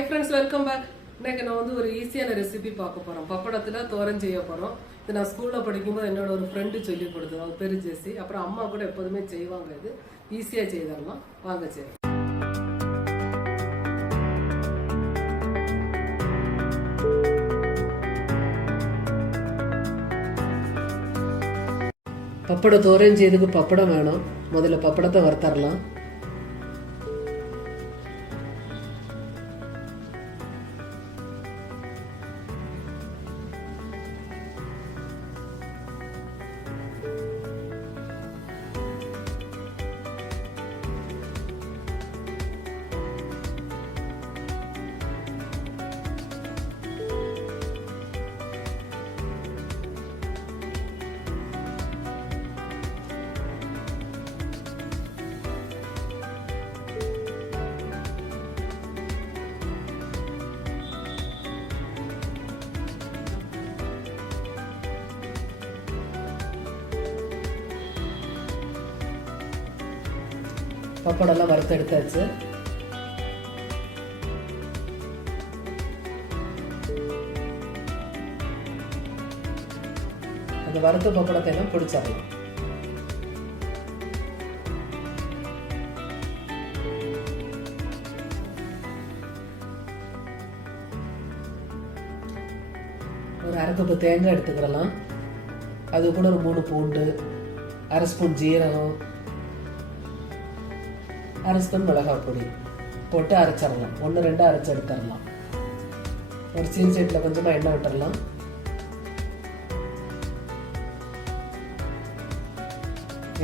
Hi friends, welcome back. இன்னைக்கு நான் வந்து ஒரு ஈஸியான ரெசிபி பார்க்க போறோம். பப்படத்துல தோரன் செய்ய போறோம். இது நான் ஸ்கூல்ல படிக்கும்போது என்னோட ஒரு ஃப்ரெண்ட் சொல்லி கொடுத்தது. அவ பேரு ஜெசி. அப்புறம் அம்மா கூட எப்போதுமே செய்வாங்க. இது ஈஸியா செய்தறலாம். வாங்க செய்யலாம். பப்பட தோரன் செய்யறதுக்கு பப்படம் வேணும். முதல்ல பப்படத்தை வறுத்தறலாம். பப்படம்லாம் வறுத்து எடுத்தாச்சு. அந்த வறுத்த பப்படத்தை எல்லாம் பிடிச்சிடலாம். ஒரு அரை கப்பு தேங்காய் எடுத்துக்கிடலாம். அது கூட ஒரு 3 பூண்டு, அரை ஸ்பூன் ஜீரகம், அரை ஸ்பூன் மிளகாய் பொடி போட்டு அரைச்சிடலாம். 1-2 அரைச்சி எடுத்துடலாம். ஒரு சீன்செட்டில் கொஞ்சமாக எண்ணெய் விட்டுடலாம்.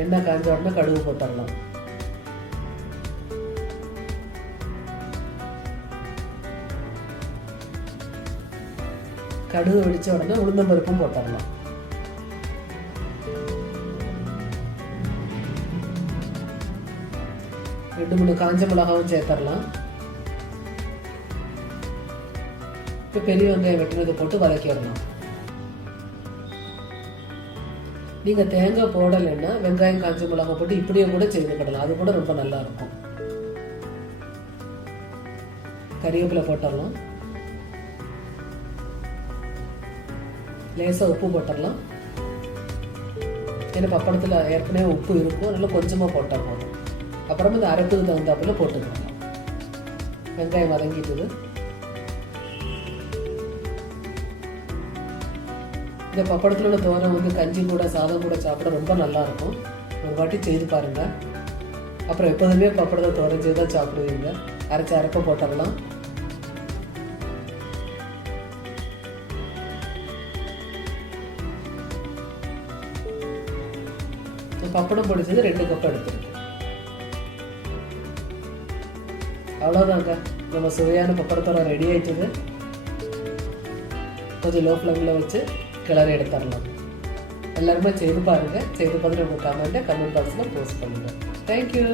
எண்ணெய் காய்ஞ்ச உடனே கடுகு போட்டுடலாம். கடுகு வெடிச்ச உடனே உளுந்தம் பருப்பும் போட்டுடலாம். ரெண்டு 3 காஞ்ச மிளகாவும் சேர்த்துடலாம். இப்போ பெரிய வெங்காயம் வெட்டினதை போட்டு வதக்கிடலாம். நீங்கள் தேங்காய் போடலைன்னா வெங்காயம் காஞ்ச மிளகாய் போட்டு இப்படியே கூட செய்துக்கிடலாம். அது கூட ரொம்ப நல்லா இருக்கும். கறிவேப்பிலை போட்டுடலாம். லேசாக உப்பு போட்டுடலாம். ஏன்னா பப்படத்தில் ஏற்கனவே உப்பு இருக்கும், அதனால கொஞ்சமாக போட்டால் போதும். அப்புறமா இந்த அரைப்புக்கு தகுந்தாப்புல போட்டுக்கலாம். வெங்காயம் வதங்கிட்டுது. இந்த பப்படத்தில் உள்ள தோரம் வந்து கஞ்சி கூட சாதம் கூட சாப்பிட ரொம்ப நல்லா இருக்கும். ஒரு வாட்டி செய்து பாருங்க. அப்புறம் எப்போதுமே பப்படத்தை தோரம் செய்து தான் சாப்பிடுவீங்க. அரைச்சி அரைப்ப போட்டுடலாம். பப்படம் பொடிச்சது 2 கப் எடுத்துருக்கு. அவ்வளோதாங்க, நம்ம சுவையான பப்படத்தோரம் ரெடி ஆயிட்டுது. கொஞ்சம் லோ ஃப்ளேமில் வச்சு கிளறி எடுத்துடலாம். எல்லாருமே செய்து பாருங்கள். செய்து பார்த்துட்டு உங்கள் கமெண்ட் பாக்ஸில் போஸ்ட் பண்ணுங்கள். தேங்க்யூ.